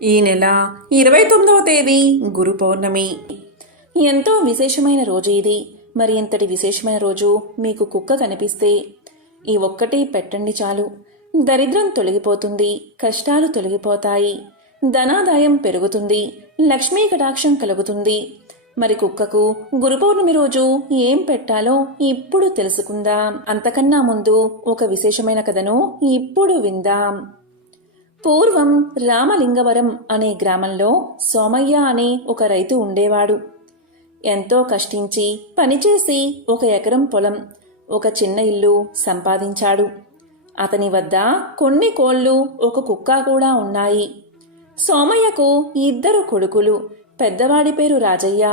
ఈ నెల 29వ తేదీ గురు పౌర్ణమి. ఎంతో విశేషమైన రోజు ఇది. మరి ఇంతటి విశేషమైన రోజు మీకు కుక్క కనిపిస్తే ఈ ఒక్కటి పెట్టండి చాలు. దరిద్రం తొలగిపోతుంది, కష్టాలు తొలగిపోతాయి, ధనాదాయం పెరుగుతుంది, లక్ష్మీ కటాక్షం కలుగుతుంది. మరి కుక్కకు గురు పౌర్ణమి రోజు ఏం పెట్టాలో ఇప్పుడు తెలుసుకుందాం. అంతకన్నా ముందు ఒక విశేషమైన కథను ఇప్పుడు విందాం. పూర్వం రామలింగవరం అనే గ్రామంలో సోమయ్య అనే ఒక రైతు ఉండేవాడు. ఎంతో కష్టించి పనిచేసి 1 ఎకరం పొలం, ఒక చిన్న ఇల్లు సంపాదించాడు. అతని వద్ద కొన్ని కోళ్లు, 1 కుక్క కూడా ఉన్నాయి. సోమయ్యకు 2 కొడుకులు. పెద్దవాడి పేరు రాజయ్య,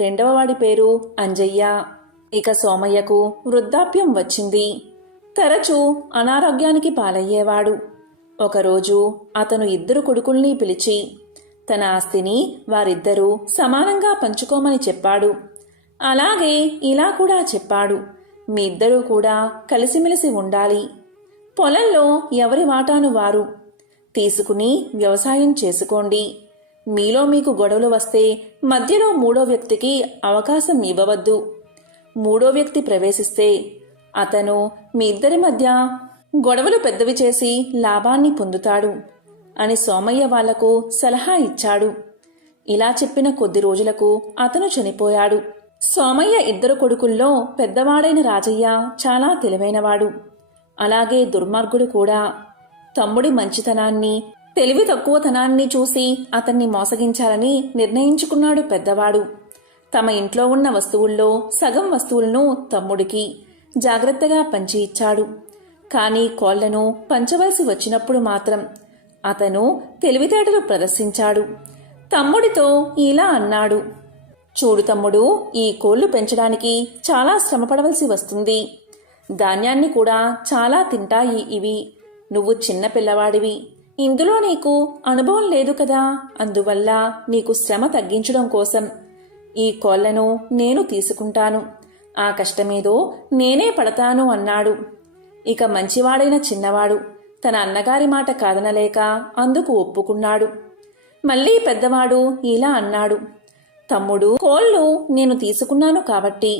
రెండవవాడి పేరు అంజయ్య. ఇక సోమయ్యకు వృద్ధాప్యం వచ్చింది. తరచూ అనారోగ్యానికి పాలయ్యేవాడు. ఒకరోజు అతను 2 కొడుకుల్ని పిలిచి తన ఆస్తిని వారిద్దరూ సమానంగా పంచుకోమని చెప్పాడు. అలాగే ఇలా కూడా చెప్పాడు, మీ ఇద్దరూ కూడా కలిసిమెలిసి ఉండాలి. పొలంలో ఎవరి వాటాను వారు తీసుకుని వ్యవసాయం చేసుకోండి. మీలో మీకు గొడవలు వస్తే మధ్యలో 3వ వ్యక్తికి అవకాశం ఇవ్వవద్దు. 3వ వ్యక్తి ప్రవేశిస్తే అతను మీ ఇద్దరి మధ్య గొడవలు పెద్దవి చేసి లాభాన్ని పొందుతాడు అని సోమయ్య వాళ్లకు సలహా ఇచ్చాడు. ఇలా చెప్పిన కొద్ది రోజులకు అతను చనిపోయాడు. సోమయ్య 2 కొడుకుల్లో పెద్దవాడైన రాజయ్య చాలా తెలివైనవాడు, అలాగే దుర్మార్గుడు కూడా. తమ్ముడి మంచితనాన్ని, తెలివి తక్కువతనాన్ని చూసి అతన్ని మోసగించాలని నిర్ణయించుకున్నాడు పెద్దవాడు. తమ ఇంట్లో ఉన్న వస్తువుల్లో సగం వస్తువులను తమ్ముడికి జాగ్రత్తగా పంచి ఇచ్చాడు. కానీ కోళ్లను పంచవలసి వచ్చినప్పుడు మాత్రం అతను తెలివితేటలు ప్రదర్శించాడు. తమ్ముడితో ఇలా అన్నాడు, చూడు తమ్ముడు, ఈ కోళ్లు పెంచడానికి చాలా శ్రమపడవలసి వస్తుంది. ధాన్యాన్ని కూడా చాలా తింటాయి ఇవి. నువ్వు చిన్న పిల్లవాడివి, ఇందులో నీకు అనుభవం లేదు కదా. అందువల్ల నీకు శ్రమ తగ్గించడం కోసం ఈ కోళ్లను నేను తీసుకుంటాను. ఆ కష్టమేదో నేనే పడతాను అన్నాడు. ఇక మంచివాడైన చిన్నవాడు తన అన్నగారి మాట కాదనలేక అందుకు ఒప్పుకున్నాడు. మళ్లీ పెద్దవాడు ఇలా అన్నాడు, తమ్ముడు, కోళ్లు నేను తీసుకున్నాను కాబట్టి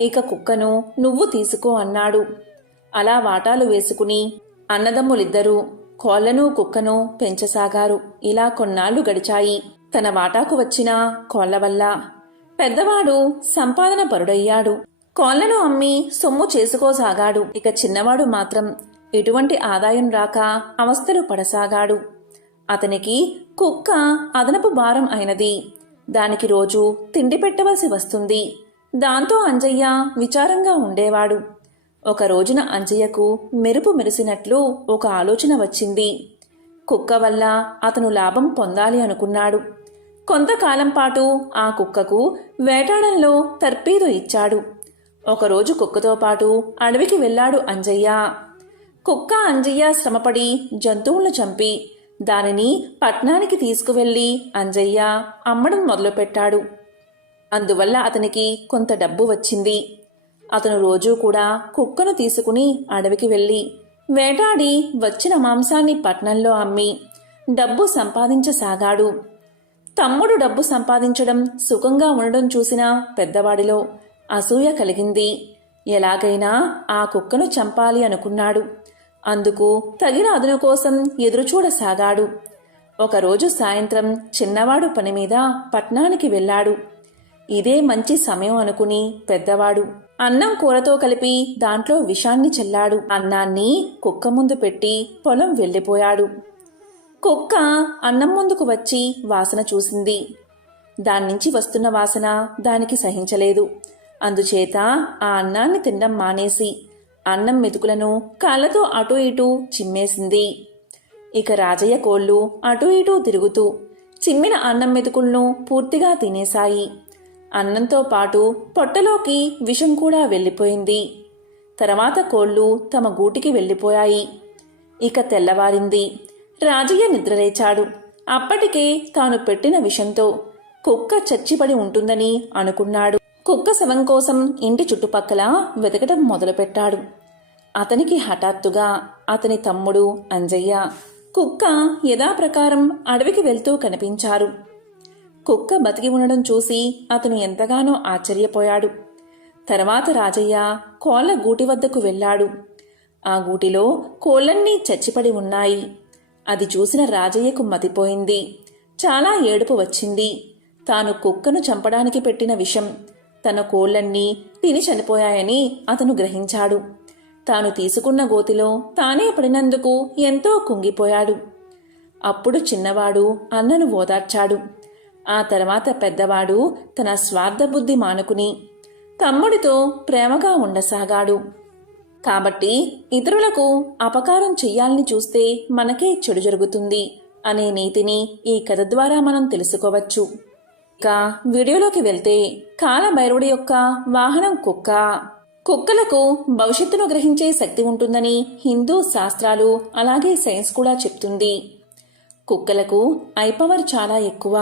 ఇక కుక్కను నువ్వు తీసుకో అన్నాడు. అలా వాటాలు వేసుకుని అన్నదమ్ములిద్దరూ కోళ్లను కుక్కను పెంచసాగారు. ఇలా కొన్నాళ్లు గడిచాయి. తన వాటాకు వచ్చిన కోళ్ల వల్ల పెద్దవాడు సంపాదన పరుడయ్యాడు. కోళ్లను అమ్మి సొమ్ము చేసుకోసాగాడు. ఇక చిన్నవాడు మాత్రం ఎటువంటి ఆదాయం రాక అవస్థలు పడసాగాడు. అతనికి కుక్క అదనపు భారం అయినది. దానికి రోజు తిండి పెట్టవలసి వస్తుంది. దాంతో అంజయ్య విచారంగా ఉండేవాడు. ఒక రోజున అంజయ్యకు మెరుపు మెరిసినట్లు ఒక ఆలోచన వచ్చింది. కుక్క వల్ల అతను లాభం పొందాలి అనుకున్నాడు. కొంతకాలం పాటు ఆ కుక్కకు వేటాడంలో తర్పీదు ఇచ్చాడు. ఒకరోజు కుక్కతో పాటు అడవికి వెళ్లాడు అంజయ్య. కుక్క అంజయ్య శ్రమపడి జంతువులను చంపి దానిని పట్నానికి తీసుకువెళ్లి అంజయ్య అమ్మడం మొదలుపెట్టాడు. అందువల్ల అతనికి కొంత డబ్బు వచ్చింది. అతను రోజూ కూడా కుక్కను తీసుకుని అడవికి వెళ్లి వేటాడి వచ్చిన మాంసాన్ని పట్నంలో అమ్మి డబ్బు సంపాదించసాగాడు. తమ్ముడు డబ్బు సంపాదించడం, సుఖంగా ఉండడం చూసిన పెద్దవాడిలో అసూయ కలిగింది. ఎలాగైనా ఆ కుక్కను చంపాలి అనుకున్నాడు. అందుకు తగిన అదును కోసం ఎదురుచూడసాగాడు. ఒకరోజు సాయంత్రం చిన్నవాడు పనిమీద పట్నానికి వెళ్లాడు. ఇదే మంచి సమయం అనుకుని పెద్దవాడు అన్నం కూరతో కలిపి దాంట్లో విషాన్ని చల్లాడు. అన్నాన్ని కుక్క ముందు పెట్టి పొలం వెళ్లిపోయాడు. కుక్క అన్నం ముందుకు వచ్చి వాసన చూసింది. దాన్నించి వస్తున్న వాసన దానికి సహించలేదు. అందుచేత ఆ అన్నాన్ని తినడం మానేసి అన్నం మెతుకులను కాళ్లతో అటూ ఇటూ చిమ్మేసింది. ఇక రాజయ్య కోళ్లు అటూ ఇటూ తిరుగుతూ చిమ్మిన అన్నం మెతుకులను పూర్తిగా తినేశాయి. అన్నంతో పాటు పొట్టలోకి విషం కూడా వెళ్లిపోయింది. తర్వాత కోళ్లు తమ గూటికి వెళ్లిపోయాయి. ఇక తెల్లవారింది. రాజయ్య నిద్రలేచాడు. అప్పటికే తాను పెట్టిన విషంతో కుక్క చచ్చిపడి ఉంటుందని అనుకున్నాడు. కుక్క శవం కోసం ఇంటి చుట్టుపక్కల వెతకడం మొదలుపెట్టాడు. అతనికి హఠాత్తుగా అతని తమ్ముడు అంజయ్య కుక్క యథాప్రకారం అడవికి వెళ్తూ కనిపించారు. కుక్క బతికి ఉండడం చూసి అతను ఎంతగానో ఆశ్చర్యపోయాడు. తర్వాత రాజయ్య కోళ్ల గూటి వద్దకు వెళ్ళాడు. ఆ గూటిలో కోళ్లన్నీ చచ్చిపడి ఉన్నాయి. అది చూసిన రాజయ్యకు మతిపోయింది. చాలా ఏడుపు వచ్చింది. తాను కుక్కను చంపడానికి పెట్టిన విషం తన కోళ్లన్నీ తిని చనిపోయాయని అతను గ్రహించాడు. తాను తీసుకున్న గోతిలో తానే పడినందుకు ఎంతో కుంగిపోయాడు. అప్పుడు చిన్నవాడు అన్నను ఓదార్చాడు. ఆ తర్వాత పెద్దవాడు తన స్వార్థబుద్ధి మానుకుని తమ్ముడితో ప్రేమగా ఉండసాగాడు. కాబట్టి ఇతరులకు అపకారం చెయ్యాలని చూస్తే మనకే చెడు జరుగుతుంది అనే నీతిని ఈ కథ ద్వారా మనం తెలుసుకోవచ్చు. ఇక వీడియోలోకి వెళ్తే కాలభైరవుడి యొక్క వాహనం కుక్క. కుక్కలకు భవిష్యత్తును గ్రహించే శక్తి ఉంటుందని హిందూ శాస్త్రాలు అలాగే సైన్స్ కూడా చెప్తుంది. కుక్కలకు ఐపవర్ చాలా ఎక్కువ.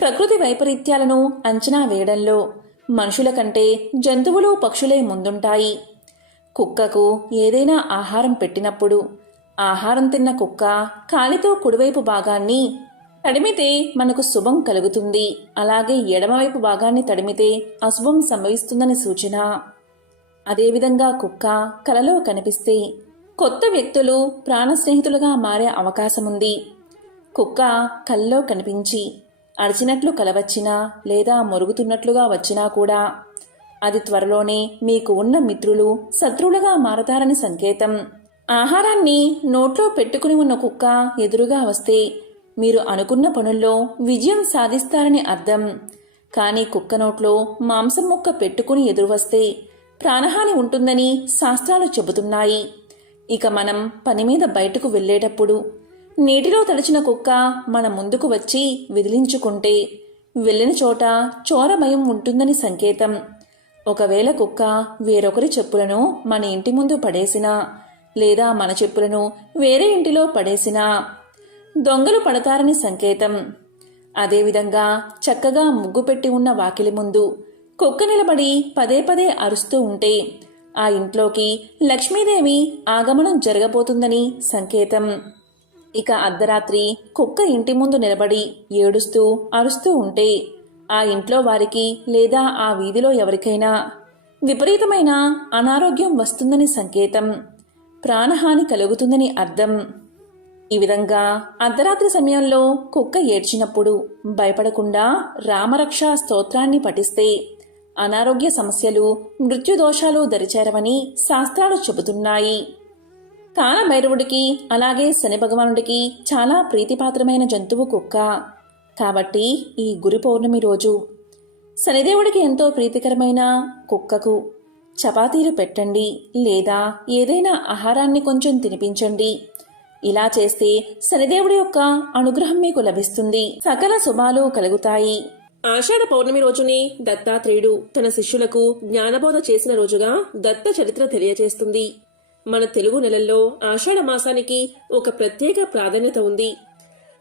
ప్రకృతి వైపరీత్యాలను అంచనా వేయడంలో మనుషుల కంటే జంతువులు పక్షులే ముందుంటాయి. కుక్కకు ఏదైనా ఆహారం పెట్టినప్పుడు ఆహారం తిన్న కుక్క కాలితో కుడివైపు భాగాన్ని తడిమితే మనకు శుభం కలుగుతుంది, అలాగే ఎడమవైపు భాగాన్ని తడిమితే అశుభం సంభవిస్తుందని సూచన. అదేవిధంగా కుక్క కలలో కనిపిస్తే కొత్త వ్యక్తులు ప్రాణ స్నేహితులుగా మారే అవకాశముంది. కుక్క కల్లో కనిపించి అరిచినట్లు కలవచ్చినా లేదా మొరుగుతున్నట్లుగా వచ్చినా కూడా అది త్వరలోనే మీకు ఉన్న మిత్రులు శత్రువులుగా మారతారని సంకేతం. ఆహారాన్ని నోట్లో పెట్టుకుని ఉన్న కుక్క ఎదురుగా వస్తే మీరు అనుకున్న పనుల్లో విజయం సాధిస్తారని అర్థం. కానీ కుక్క నోట్లో మాంసం ముక్క పెట్టుకుని ఎదురు వస్తే ప్రాణహాని ఉంటుందని శాస్త్రాలు చెబుతున్నాయి. ఇక మనం పని మీద బయటకు వెళ్లేటప్పుడు నీటిలో తడిచిన కుక్క మన ముందుకు వచ్చి విదిలించుకుంటే వెళ్ళిన చోట చోర భయం ఉంటుందని సంకేతం. ఒకవేళ కుక్క వేరొకరి చెప్పులను మన ఇంటి ముందు పడేసినా లేదా మన చెప్పులను వేరే ఇంటిలో పడేసినా దొంగలు పడతారని సంకేతం. అదేవిధంగా చక్కగా ముగ్గు పెట్టి ఉన్న వాకిలి ముందు కుక్క నిలబడి పదే పదే అరుస్తూ ఉంటే ఆ ఇంట్లోకి లక్ష్మీదేవి ఆగమనం జరగబోతుందని సంకేతం. ఇక అర్ధరాత్రి కుక్క ఇంటి ముందు నిలబడి ఏడుస్తూ అరుస్తూ ఉంటే ఆ ఇంట్లో వారికి లేదా ఆ వీధిలో ఎవరికైనా విపరీతమైన అనారోగ్యం వస్తుందని సంకేతం. ప్రాణహాని కలుగుతుందని అర్థం. ఈ విధంగా అర్ధరాత్రి సమయంలో కుక్క ఏడ్చినప్పుడు భయపడకుండా రామరక్ష స్తోత్రాన్ని పఠిస్తే అనారోగ్య సమస్యలు మృత్యుదోషాలు దరిచేరవని శాస్త్రాలు చెబుతున్నాయి. కాలభైరవుడికి అలాగే శని భగవానుడికి చాలా ప్రీతిపాత్రమైన జంతువు కుక్క. కాబట్టి ఈ గురు పౌర్ణమి రోజు శనిదేవుడికి ఎంతో ప్రీతికరమైన కుక్కకు చపాతీలు పెట్టండి లేదా ఏదైనా ఆహారాన్ని కొంచెం తినిపించండి. ఇలా చేస్తే శనిదేవుడి యొక్క అనుగ్రహం మీకు లభిస్తుంది, సకల శుభాలు కలుగుతాయి. ఆషాఢ పౌర్ణమి రోజునే దత్తాత్రేయుడు తన శిష్యులకు జ్ఞానబోధ చేసిన రోజుగా దత్త చరిత్ర తెలియజేస్తుంది. మన తెలుగు నెలల్లో ఆషాఢ మాసానికి ఒక ప్రత్యేక ప్రాధాన్యత ఉంది.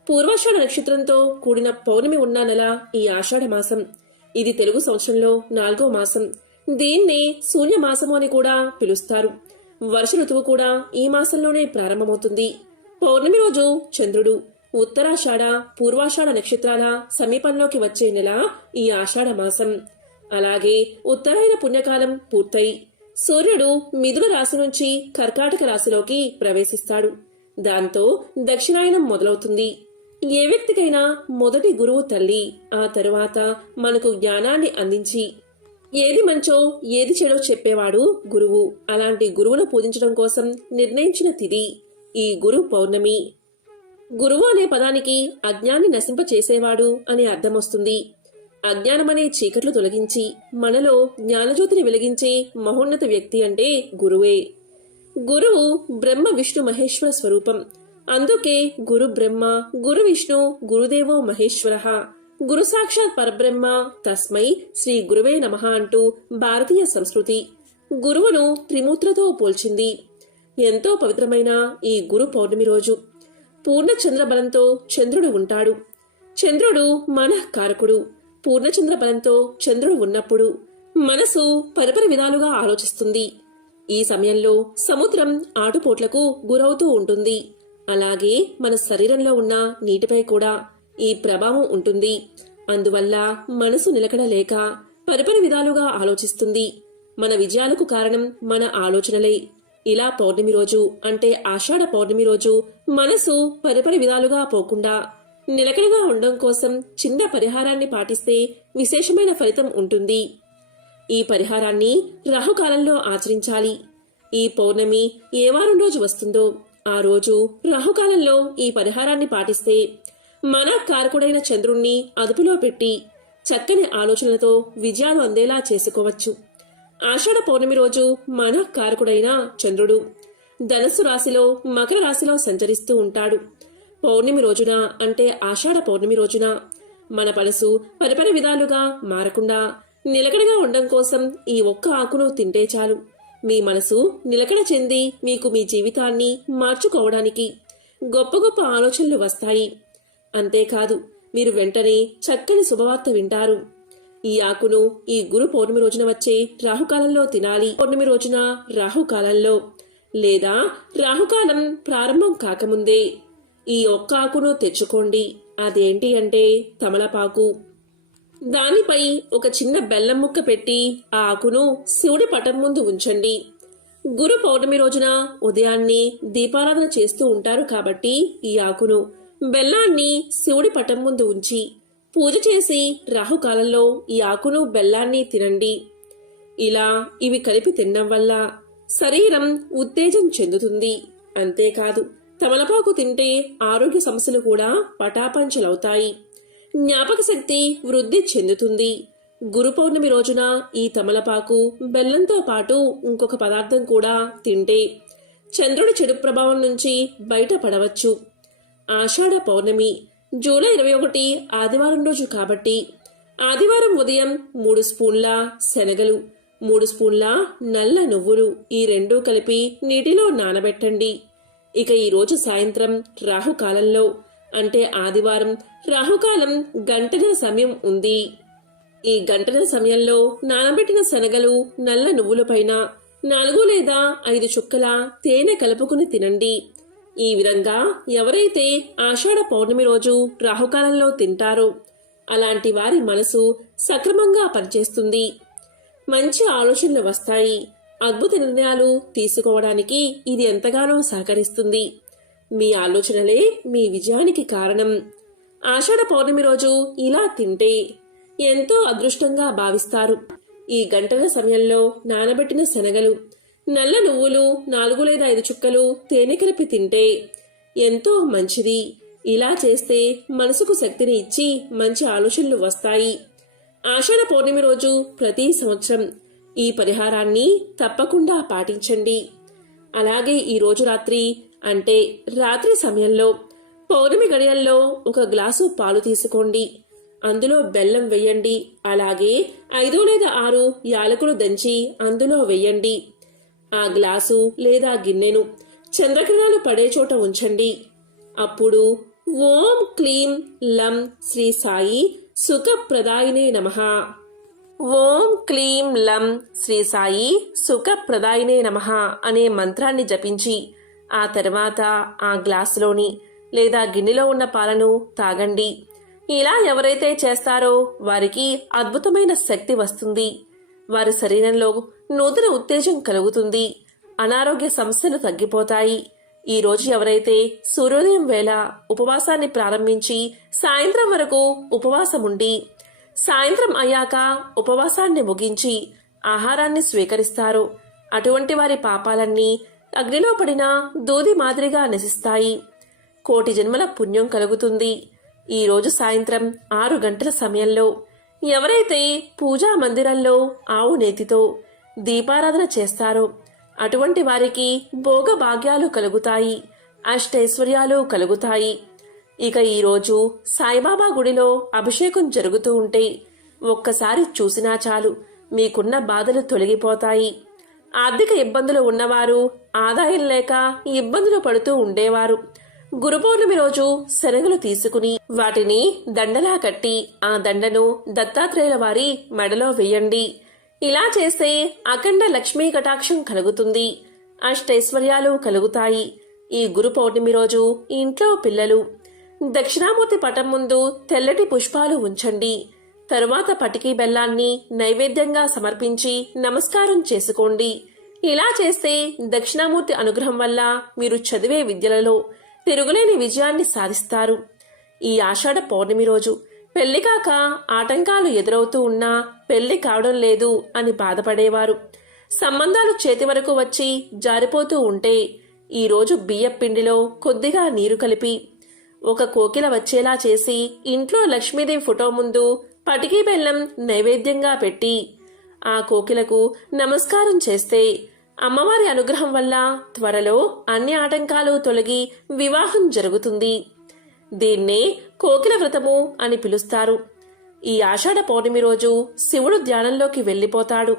పూర్వాషాఢ నక్షత్రంతో కూడిన పౌర్ణమి ఉన్న నెల ఈ ఆషాఢ మాసం. ఇది తెలుగు సంవత్సరంలో 4వ మాసం. దీన్నే శూన్యమాసము అని కూడా పిలుస్తారు. వర్ష ఋతువు కూడా ఈ మాసంలోనే ప్రారంభమవుతుంది. పౌర్ణమి రోజు చంద్రుడు ఉత్తరాషాఢ పూర్వాషాఢ నక్షత్రాల సమీపంలోకి వచ్చే నెల ఈ ఆషాఢ మాసం. అలాగే ఉత్తరాయణ పుణ్యకాలం పూర్తయి సూర్యుడు మిథున రాశి నుంచి కర్కాటక రాశిలోకి ప్రవేశిస్తాడు. దాంతో దక్షిణాయనం మొదలవుతుంది. ఏ వ్యక్తికైనా మొదటి గురువు తల్లి. ఆ తరువాత మనకు జ్ఞానాన్ని అందించి ఏది మంచో ఏది చెడో చెప్పేవాడు గురువు. అలాంటి గురువును పూజించడం కోసం నిర్ణయించిన తిథి ఈ గురు పౌర్ణమి. గురువు అనే పదానికి అజ్ఞాన్ని నశింపచేసేవాడు అనే అర్థం వస్తుంది. అజ్ఞానమనే చీకట్లు తొలగించి మనలో జ్ఞానజ్యోతిని వెలిగించే మహోన్నత వ్యక్తి అంటే గురువే. గురువు బ్రహ్మ విష్ణు మహేశ్వర స్వరూపం. అందుకే గురు బ్రహ్మ, గురు విష్ణు, గురుదేవో మహేశ్వర, గురు సాక్షాత్ పరబ్రహ్మ, తస్మై శ్రీ గురువే నమః అంటూ భారతీయ సంస్కృతి గురువును త్రిమూర్తులతో పోల్చింది. ఎంతో పవిత్రమైన ఈ గురు పౌర్ణమి రోజు పూర్ణచంద్ర బలంతో చంద్రుడు ఉంటాడు. చంద్రుడు మనఃకారకుడు. పూర్ణచంద్ర బలంతో చంద్రుడు ఉన్నప్పుడు మనసు పరిపరి విధాలుగా ఆలోచిస్తుంది. ఈ సమయంలో సముద్రం ఆటుపోట్లకు గురవుతూ ఉంటుంది. అలాగే మన శరీరంలో ఉన్న నీటిపై కూడా ఈ ప్రభావం ఉంటుంది. అందువల్ల మనసు నిలకడ లేక పరిపరి విధాలుగా ఆలోచిస్తుంది. మన విజయాలకు కారణం మన ఆలోచనలే. ఇలా పౌర్ణమి రోజు అంటే ఆషాఢ పౌర్ణమి రోజు మనసు పరిపరి విధాలుగా పోకుండా నిలకడగా ఉండడం కోసం చిన్న పరిహారాన్ని పాటిస్తే విశేషమైన ఫలితం ఉంటుంది. ఈ పరిహారాన్ని రాహుకాలంలో ఆచరించాలి. ఈ పౌర్ణమి ఏ వారం రోజు వస్తుందో ఆ రోజు రాహుకాలంలో ఈ పరిహారాన్ని పాటిస్తే మన కారకుడైన చంద్రుణ్ణి అదుపులో పెట్టి చక్కని ఆలోచనలతో విజయాలు అందేలా చేసుకోవచ్చు. ఆషాఢ పౌర్ణమి రోజు మన కారకుడైన చంద్రుడు ధనుస్సు రాశిలో మకర రాశిలో సంచరిస్తూ ఉంటాడు. పౌర్ణమి రోజున అంటే ఆషాఢ పౌర్ణమి రోజున మన మనసు పరిపరి విధాలుగా మారకుండా నిలకడగా ఉండడం కోసం ఈ ఒక్క ఆకును తింటే చాలు. మీ మనసు నిలకడ చెంది మీకు మీ జీవితాన్ని మార్చుకోవడానికి గొప్ప గొప్ప ఆలోచనలు వస్తాయి. అంతేకాదు మీరు వెంటనే చక్కని శుభవార్త వింటారు. ఈ ఆకును ఈ గురు పౌర్ణమి రోజున వచ్చే రాహుకాలంలో తినాలి. పౌర్ణమి రోజున రాహుకాలంలో లేదా రాహుకాలం ప్రారంభం కాకముందే ఈ ఒక్క ఆకును తెచ్చుకోండి. అదేంటి అంటే తమలపాకు. దానిపై ఒక చిన్న బెల్లం ముక్క పెట్టి ఆ ఆకును శివుడి పటం ముందు ఉంచండి. గురు పౌర్ణమి రోజున ఉదయాన్నే దీపారాధన చేస్తూ ఉంటారు కాబట్టి ఈ ఆకును బెల్లాన్ని శివుడి పటం ముందు ఉంచి పూజ చేసి రాహుకాలంలో ఈ ఆకును బెల్లాన్ని తినండి. ఇలా ఇవి కలిపి తినడం వల్ల శరీరం ఉత్తేజం చెందుతుంది. అంతేకాదు తమలపాకు తింటే ఆరోగ్య సమస్యలు కూడా పటాపంచలవుతాయి. జ్ఞాపక శక్తి వృద్ధి చెందుతుంది. గురు పౌర్ణమి రోజున ఈ తమలపాకు బెల్లంతో పాటు ఇంకొక పదార్థం కూడా తింటే చంద్రుడి చెడు ప్రభావం నుంచి బయటపడవచ్చు. ఆషాఢ పౌర్ణమి జూలై 21 ఆదివారం రోజు కాబట్టి ఆదివారం ఉదయం 3 స్పూన్ల శనగలు, 3 స్పూన్ల నల్ల నువ్వులు ఈ రెండూ కలిపి నీటిలో నానబెట్టండి. ఇక ఈ రోజు సాయంత్రం రాహుకాలంలో అంటే ఆదివారం రాహుకాలం గంటల సమయం ఉంది. ఈ గంటల సమయంలో నానబెట్టిన శనగలు నల్ల నువ్వులపైన 4 లేదా 5 చుక్కల తేనె కలుపుకుని తినండి. ఈ విధంగా ఎవరైతే ఆషాఢ పౌర్ణమి రోజు రాహుకాలంలో తింటారో అలాంటి వారి మనసు సక్రమంగా పనిచేస్తుంది. మంచి ఆలోచనలు వస్తాయి. అద్భుత నిర్ణయాలు తీసుకోవడానికి ఇది ఎంతగానో సహకరిస్తుంది. మీ ఆలోచనలే మీ విజయానికి కారణం. ఆషాఢ పౌర్ణమి రోజు ఇలా తింటే ఎంతో అదృష్టంగా భావిస్తారు. ఈ గంటల సమయంలో నానబెట్టిన శనగలు, నల్ల నువ్వులు 4 లేదా 5 చుక్కలు తేనె కలిపి తింటే ఎంతో మంచిది. ఇలా చేస్తే మనసుకు శక్తిని ఇచ్చి మంచి ఆలోచనలు వస్తాయి. ఆషాఢ పౌర్ణమి రోజు ప్రతి సంవత్సరం ఈ పరిహారాన్ని తప్పకుండా పాటించండి. అలాగే ఈ రోజు రాత్రి అంటే రాత్రి సమయంలో పౌర్ణమి గడియల్లో 1 గ్లాసు పాలు తీసుకోండి. అందులో బెల్లం వేయండి. అలాగే 5 లేదా 6 యాలకులు దంచి అందులో వేయండి. ఆ గ్లాసు లేదా గిన్నెను చంద్రకిరణాలు పడే చోట ఉంచండి. అప్పుడు ఓం క్లీం లం శ్రీ సాయి సుఖప్రదాయినే నమః, ఓం క్లీం లం శ్రీ సాయి సుఖప్రదాయినే నమః అనే మంత్రాన్ని జపించి ఆ తర్వాత ఆ గ్లాసులోని లేదా గిన్నెలో ఉన్న పాలను తాగండి. ఇలా ఎవరైతే చేస్తారో వారికి అద్భుతమైన శక్తి వస్తుంది. వారి శరీరంలో నూతన ఉత్తేజం కలుగుతుంది. అనారోగ్య సమస్యలు తగ్గిపోతాయి. ఈ రోజు ఎవరైతే సూర్యోదయం వేళ ఉపవాసాన్ని ప్రారంభించి సాయంత్రం వరకు ఉపవాసం ఉండి సాయంత్రం అయ్యాక ఉపవాసాన్ని ముగించి ఆహారాన్ని స్వీకరిస్తారో అటువంటి వారి పాపాలన్నీ అగ్నిలో పడిన దూది మాదిరిగా నశిస్తాయి. 1,000,000 జన్మల పుణ్యం కలుగుతుంది. ఈ రోజు సాయంత్రం 6 గంటల సమయంలో ఎవరైతే పూజా మందిరంలో ఆవు నేతితో దీపారాధన చేస్తారో అటువంటి వారికి భోగ భాగ్యాలు కలుగుతాయి. అష్టైశ్వర్యాలు కలుగుతాయి. ఇక ఈరోజు సాయిబాబా గుడిలో అభిషేకం జరుగుతూ ఉంటే ఒక్కసారి చూసినా చాలు మీకున్న బాధలు తొలగిపోతాయి. ఆర్థిక ఇబ్బందులు ఉన్నవారు, ఆదాయం లేక ఇబ్బందులు పడుతూ ఉండేవారు గురు పౌర్ణమి రోజు శనగలు తీసుకుని వాటిని దండలా కట్టి ఆ దండను దత్తాత్రేయుల వారి మెడలో వేయండి. ఇలా చేస్తే అఖండ లక్ష్మీ కటాక్షం కలుగుతుంది. అష్టైశ్వర్యాలు కలుగుతాయి. ఈ గురు పౌర్ణమి రోజు ఇంట్లో పిల్లలు దక్షిణామూర్తి పటం ముందు తెల్లటి పుష్పాలు ఉంచండి. తరువాత పటికీ బెల్లాన్ని నైవేద్యంగా సమర్పించి నమస్కారం చేసుకోండి. ఇలా చేస్తే దక్షిణామూర్తి అనుగ్రహం వల్ల మీరు చదివే విద్యలలో తిరుగులేని విజయాన్ని సాధిస్తారు. ఈ ఆషాఢ పౌర్ణమి రోజు పెళ్లి కాక ఆటంకాలు ఎదురవుతూ ఉన్నా పెళ్లి కావడం లేదు అని బాధపడేవారు, సంబంధాలు చేతి వరకు వచ్చి జారిపోతూ ఉంటే ఈ రోజు బియ్యం పిండిలో కొద్దిగా నీరు కలిపి ఒక కోకిల వచ్చేలా చేసి ఇంట్లో లక్ష్మీదేవి ఫోటో ముందు పటికీ బెల్లం నైవేద్యంగా పెట్టి ఆ కోకిలకు నమస్కారం చేస్తే అమ్మవారి అనుగ్రహం వల్ల త్వరలో అన్ని ఆటంకాలు తొలగి వివాహం జరుగుతుంది. దీన్నే కోకిల వ్రతము అని పిలుస్తారు. ఈ ఆషాఢ పౌర్ణమి రోజు శివుడు ధ్యానంలోకి వెళ్లిపోతాడు.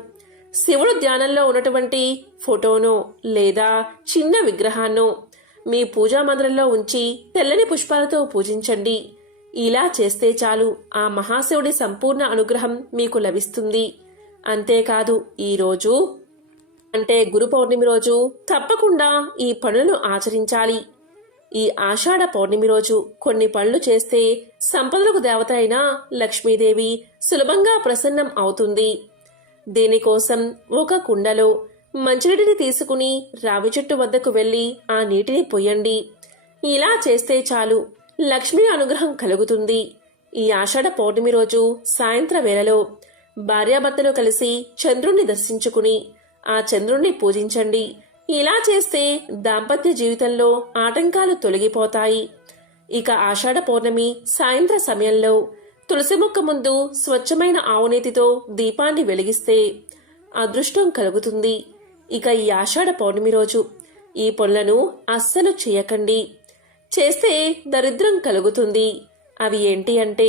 శివుడు ధ్యానంలో ఉన్నటువంటి ఫోటోనో లేదా చిన్న విగ్రహాన్నో మీ పూజా మందిరంలో ఉంచి తెల్లని పుష్పాలతో పూజించండి. ఇలా చేస్తే చాలు ఆ మహాశివుడి సంపూర్ణ అనుగ్రహం మీకు లభిస్తుంది. అంతేకాదు ఈ రోజు అంటే గురు పౌర్ణమి రోజు తప్పకుండా ఈ పనులను ఆచరించాలి. ఈ ఆషాఢ పౌర్ణమి రోజు కొన్ని పనులు చేస్తే సంపదలకు దేవత అయిన లక్ష్మీదేవి సులభంగా ప్రసన్నం అవుతుంది. దీనికోసం ఒక కుండలో మంచినీటిని తీసుకుని రావి చెట్టు వద్దకు వెళ్లి ఆ నీటిని పొయ్యండి. ఇలా చేస్తే చాలు లక్ష్మీ అనుగ్రహం కలుగుతుంది. ఈ ఆషాఢ పౌర్ణమి రోజు సాయంత్ర వేళలో భార్యాభర్తలు కలిసి చంద్రుణ్ణి దర్శించుకుని ఆ చంద్రుణ్ణి పూజించండి. ఇలా చేస్తే దాంపత్య జీవితంలో ఆటంకాలు తొలగిపోతాయి. ఇక ఆషాఢ పౌర్ణమి సాయంత్ర సమయంలో తులసి మొక్క ముందు స్వచ్ఛమైన ఆవునేతితో దీపాన్ని వెలిగిస్తే అదృష్టం కలుగుతుంది. ఇక ఈ ఆషాఢ పౌర్ణమి రోజు ఈ పనులను అస్సలు చేయకండి. చేస్తే దరిద్రం కలుగుతుంది. అవి ఏంటి అంటే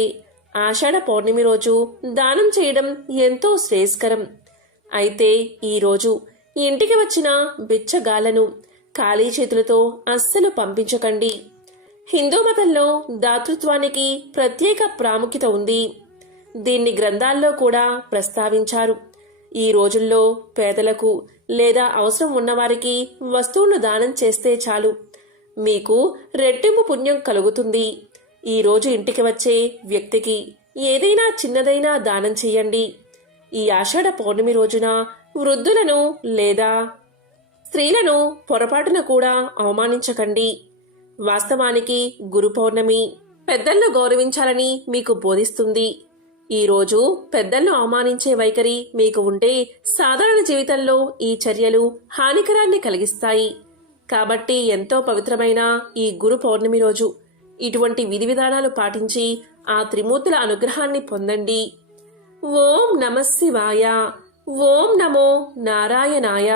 ఆషాఢ పౌర్ణమి రోజు దానం చేయడం ఎంతో శ్రేయస్కరం. అయితే ఈరోజు ఇంటికి వచ్చిన బిచ్చగాళ్లను ఖాళీ చేతులతో అస్సలు పంపించకండి. హిందూ మతంలో దాతృత్వానికి ప్రత్యేక ప్రాముఖ్యత ఉంది. దీన్ని గ్రంథాల్లో కూడా ప్రస్తావించారు. ఈ రోజుల్లో పేదలకు లేదా అవసరం ఉన్నవారికి వస్తువులను దానం చేస్తే చాలు మీకు రెట్టింపు పుణ్యం కలుగుతుంది. ఈ రోజు ఇంటికి వచ్చే వ్యక్తికి ఏదైనా చిన్నదైనా దానం చెయ్యండి. ఈ ఆషాఢ పౌర్ణమి రోజున వృద్ధులను లేదా స్త్రీలను పొరపాటున కూడా అవమానించకండి. వాస్తవానికి గురు పౌర్ణమి పెద్దలను గౌరవించాలని మీకు బోధిస్తుంది. ఈ రోజు పెద్దలను అవమానించే వైఖరి మీకు ఉంటే సాధారణ జీవితంలో ఈ చర్యలు హానికరాన్ని కలిగిస్తాయి. కాబట్టి ఎంతో పవిత్రమైన ఈ గురు పౌర్ణమి రోజు ఇటువంటి విధి విధానాలు పాటించి ఆ త్రిమూర్తుల అనుగ్రహాన్ని పొందండి. ఓం నమః శివాయ. ఓం నమో నారాయణాయ.